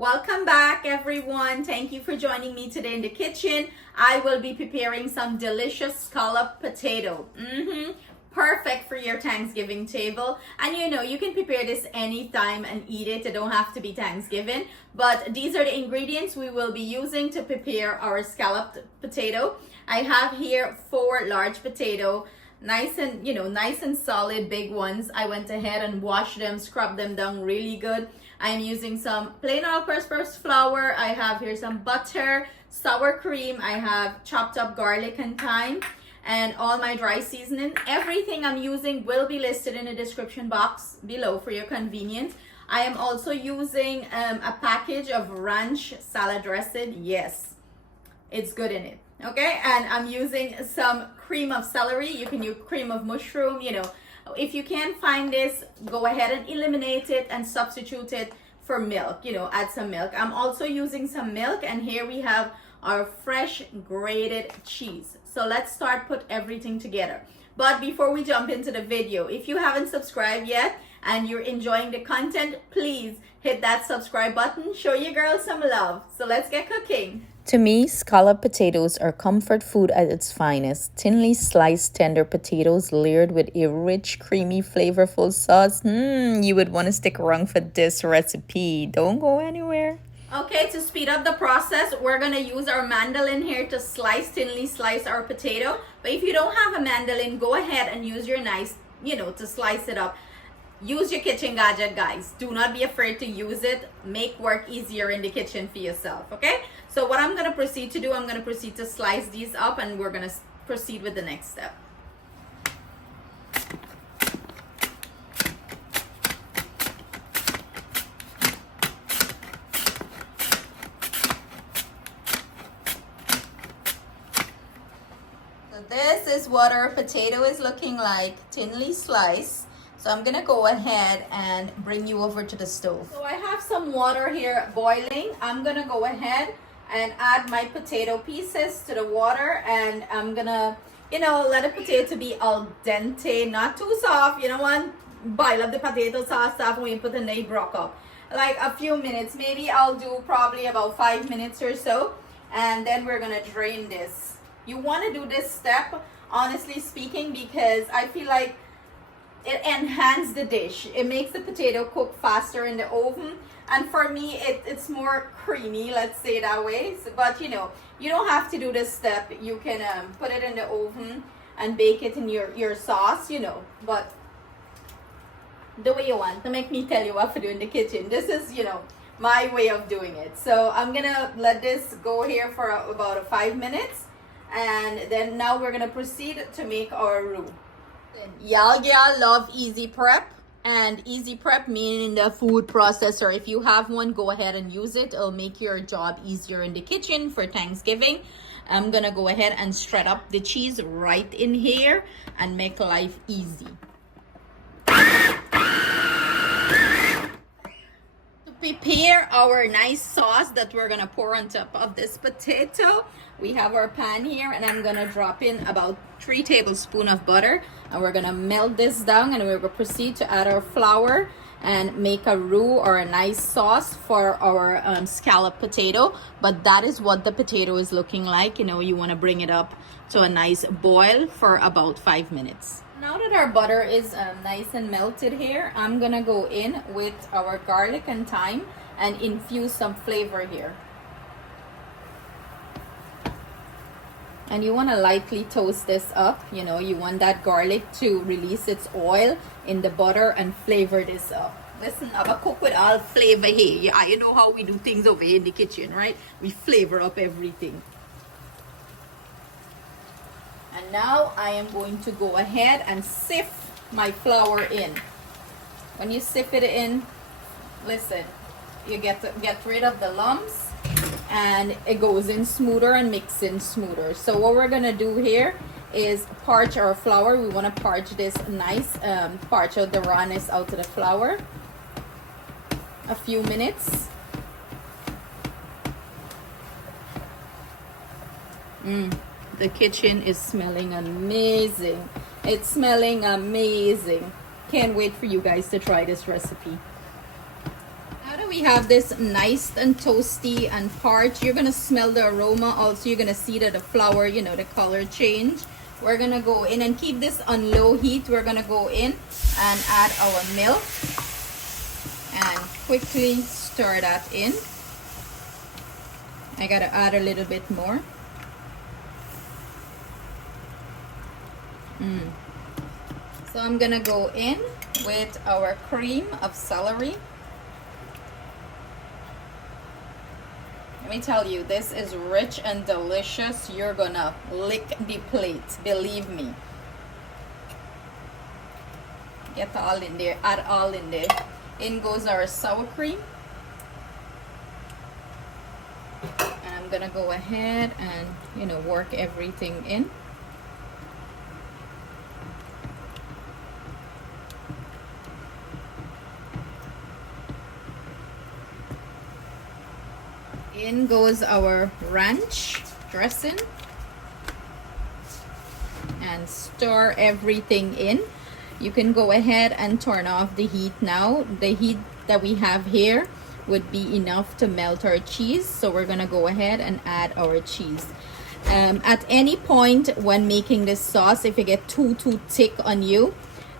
Welcome back, everyone. Thank you for joining me today in the kitchen. I will be preparing some delicious scalloped potato. Perfect for your Thanksgiving table. And you can prepare this anytime and eat it. It don't have to be Thanksgiving. But these are the ingredients we will be using to prepare our scalloped potato. I have here 4 large potato, nice and solid, big ones. I went ahead and washed them, scrubbed them down really good. I'm using some plain all-purpose flour. I have here some butter, sour cream. I have chopped up garlic and thyme, and all my dry seasoning. Everything I'm using will be listed in the description box below for your convenience. I am also using a package of ranch salad dressing. Yes, it's good in it. Okay, and I'm using some cream of celery. You can use cream of mushroom. If you can't find this, go ahead and eliminate it and substitute it for milk. Add some milk. I'm also using some milk, and here we have our fresh grated cheese. So let's start put everything together. But before we jump into the video, if you haven't subscribed yet and you're enjoying the content, please hit that subscribe button. Show your girl some love. So let's get cooking. To me, scalloped potatoes are comfort food at its finest. Thinly sliced tender potatoes layered with a rich, creamy, flavorful sauce. You would want to stick around for this recipe. Don't go anywhere. Okay, to speed up the process, we're going to use our mandolin here to thinly slice our potato. But if you don't have a mandolin, go ahead and use your knife, to slice it up. Use your kitchen gadget, guys. Do not be afraid to use it. Make work easier in the kitchen for yourself, okay? So what I'm going to proceed to do, I'm going to proceed to slice these up, and we're going to proceed with the next step. So this is what our potato is looking like, thinly sliced. So I'm gonna go ahead and bring you over to the stove. So I have some water here boiling. I'm gonna go ahead and add my potato pieces to the water, and I'm gonna, let the potato be al dente, not too soft. You don't want boil up the potato sauce stuff when you put in the broth up. Like a few minutes, maybe I'll do probably about 5 minutes or so, and then we're gonna drain this. You wanna do this step, honestly speaking, because I feel like it enhances the dish. It makes the potato cook faster in the oven, and for me it's more creamy, let's say that way. But you don't have to do this step. You can put it in the oven and bake it in your sauce, but the way you want. To make me tell you what to do in the kitchen, this is my way of doing it. So I'm gonna let this go here for about 5 minutes, and then now we're gonna proceed to make our roux. Y'all love easy prep, and easy prep meaning the food processor. If you have one, go ahead and use it. It'll make your job easier in the kitchen for Thanksgiving. I'm gonna go ahead and shred up the cheese right in here and make life easy. Prepare our nice sauce that we're gonna pour on top of this potato. We have our pan here, and I'm gonna drop in about 3 tablespoons of butter, and we're gonna melt this down, and we're gonna proceed to add our flour and make a roux or a nice sauce for our scalloped potato. But that is what the potato is looking like. You want to bring it up to a nice boil for about 5 minutes. Now that our butter is nice and melted here, I'm gonna go in with our garlic and thyme and infuse some flavor here. And you want to lightly toast this up. You want that garlic to release its oil in the butter and flavor this up. Listen, I'm a cook with all flavor here. Yeah, you know how we do things over here in the kitchen, right? We flavor up everything. And now I am going to go ahead and sift my flour in. When you sift it in, listen, you get rid of the lumps, and it goes in smoother and mix in smoother. So what we're gonna do here is parch our flour. We want to parch this nice, parch out the rawness out of the flour. A few minutes. The kitchen is smelling amazing. It's smelling amazing. Can't wait for you guys to try this recipe. Now that we have this nice and toasty and parched. You're gonna smell the aroma. Also, you're gonna see that the flour, you know, the color change. We're gonna go in and keep this on low heat. We're gonna go in and add our milk and quickly stir that in. I gotta add a little bit more. So I'm gonna go in with our cream of celery. Let me tell you, this is rich and delicious. You're gonna lick the plate, believe me. Get all in there, add all in there. In goes our sour cream. And I'm gonna go ahead and, you know, work everything in. In goes our ranch dressing and stir everything in. You can go ahead and turn off the heat now. The heat that we have here would be enough to melt our cheese, so we're gonna go ahead and add our cheese. At any point when making this sauce, if it get too thick on you,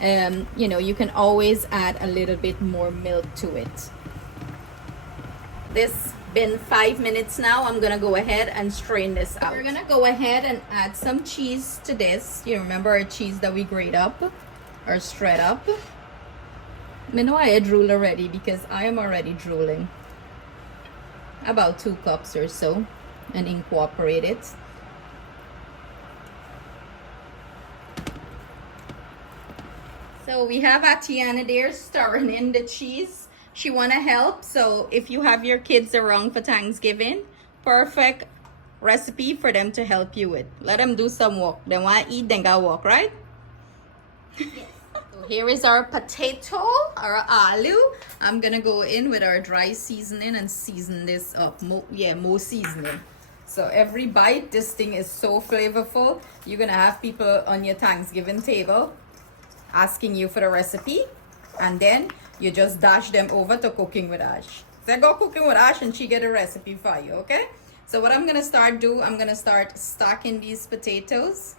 you know, you can always add a little bit more milk to it. This been 5 minutes now. I'm gonna go ahead and strain this out. We're gonna go ahead and add some cheese to this. You remember our cheese that we grate up or shred up? I know I drool already because I am already drooling. About 2 cups or so, and incorporate it. So we have Atiana there stirring in the cheese. She wanna help, so if you have your kids around for Thanksgiving, perfect recipe for them to help you with. Let them do some work. They wanna eat, then go walk, right? Yes. So here is our potato, our aloo. I'm gonna go in with our dry seasoning and season this up. More seasoning. So every bite, this thing is so flavorful. You're gonna have people on your Thanksgiving table asking you for the recipe, and then you just dash them over to Cooking with Ash. So go Cooking with Ash and she get a recipe for you, okay? So what I'm gonna start stacking these potatoes.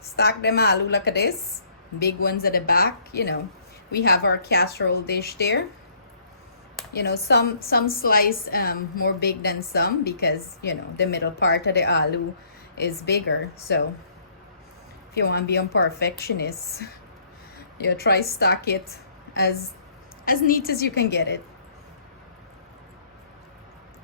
Stack them aloo like this. Big ones at the back, you know. We have our casserole dish there. You know, some slice more big than some because, you know, the middle part of the aloo is bigger. So if you want to be a perfectionist, you try stack it as neat as you can get it.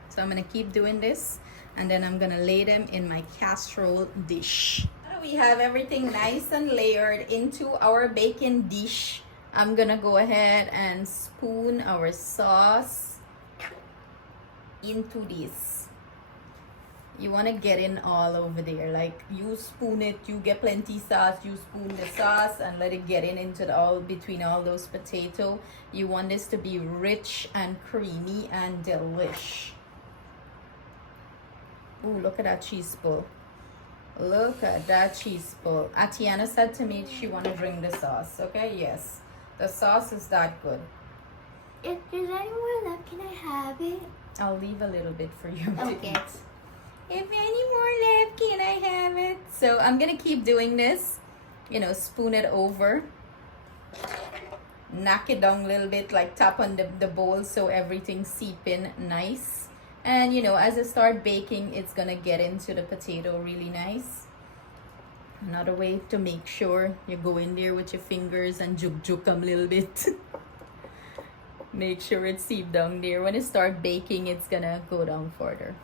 So I'm gonna keep doing this, and then I'm gonna lay them in my casserole dish. Now we have everything nice and layered into our baking dish. I'm gonna go ahead and spoon our sauce into this. You want to get in all over there, like you spoon it, you get plenty sauce, you spoon the sauce and let it get into all between all those potato. You want this to be rich and creamy and delish. Ooh, look at that cheese pull. Look at that cheese pull. Atiana said to me she want to drink the sauce. Okay, yes, the sauce is that good. If there's any more left, can I have it? I'll leave a little bit for you. Okay. If any more left, can I have it? So I'm gonna keep doing this, you know, spoon it over, knock it down a little bit, like tap on the bowl so everything seep in nice. And you know, as I start baking, it's gonna get into the potato really nice. Another way to make sure you go in there with your fingers and juk them a little bit. Make sure it seep down there. When it start baking, it's gonna go down further.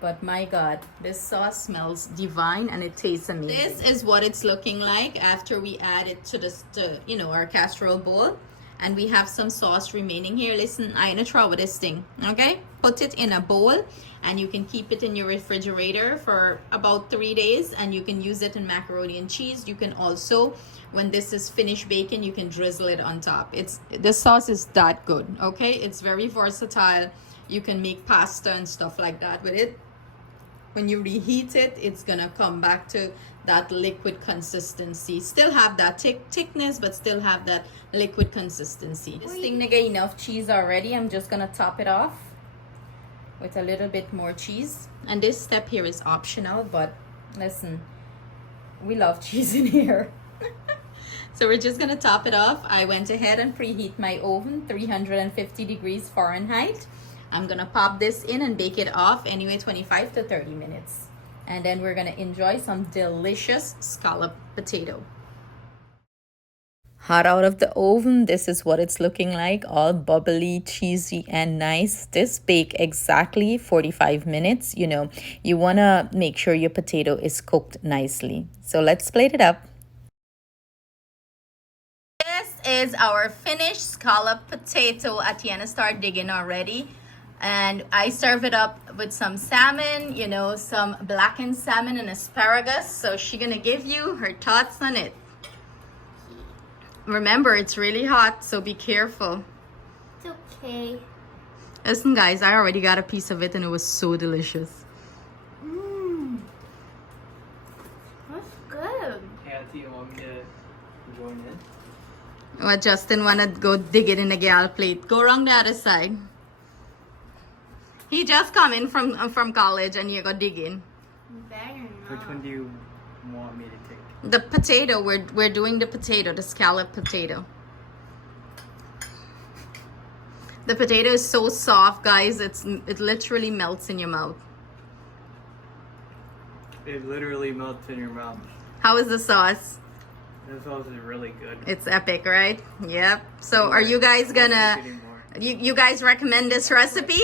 But my God, this sauce smells divine and it tastes amazing. This is what it's looking like after we add it to you know, our casserole bowl. And we have some sauce remaining here. Listen, I ain't try with this thing, okay? Put it in a bowl and you can keep it in your refrigerator for about 3 days, and you can use it in macaroni and cheese. You can also, when this is finished baking, you can drizzle it on top. The sauce is that good, okay? It's very versatile. You can make pasta and stuff like that with it. When you reheat it, it's gonna come back to that liquid consistency. Still have that thickness, but still have that liquid consistency. This thing nigga enough cheese already. I'm just gonna top it off with a little bit more cheese. And this step here is optional, but listen, we love cheese in here. So we're just gonna top it off. I went ahead and preheat my oven, 350 degrees Fahrenheit. I'm gonna pop this in and bake it off anyway, 25 to 30 minutes. And then we're gonna enjoy some delicious scalloped potato. Hot out of the oven, this is what it's looking like, all bubbly, cheesy, and nice. This bake exactly 45 minutes. You know, you wanna make sure your potato is cooked nicely. So let's plate it up. This is our finished scalloped potato. Atiana started digging already. And I serve it up with some salmon, you know, some blackened salmon and asparagus. So she's gonna give you her thoughts on it. Remember, it's really hot, so be careful. It's okay. Listen, guys, I already got a piece of it and it was so delicious. Mmm. That's good. Hey, do you want me to join in? Well, Justin wanna go dig it in the gal plate. Go around the other side. He just come in from college and you go dig in. Better not. Which one do you want me to take? The potato, we're doing the potato, the scalloped potato. The potato is so soft, guys. It literally melts in your mouth. It literally melts in your mouth. How is the sauce? This sauce is really good. It's epic, right? Yep. So are you guys gonna, you guys recommend this recipe?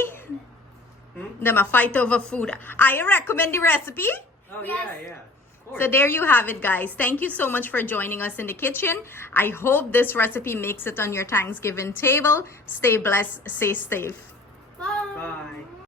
Them a fight over food. I recommend the recipe. Oh, Yes. yeah. Of course. So there you have it, guys. Thank you so much for joining us in the kitchen. I hope this recipe makes it on your Thanksgiving table. Stay blessed, stay safe.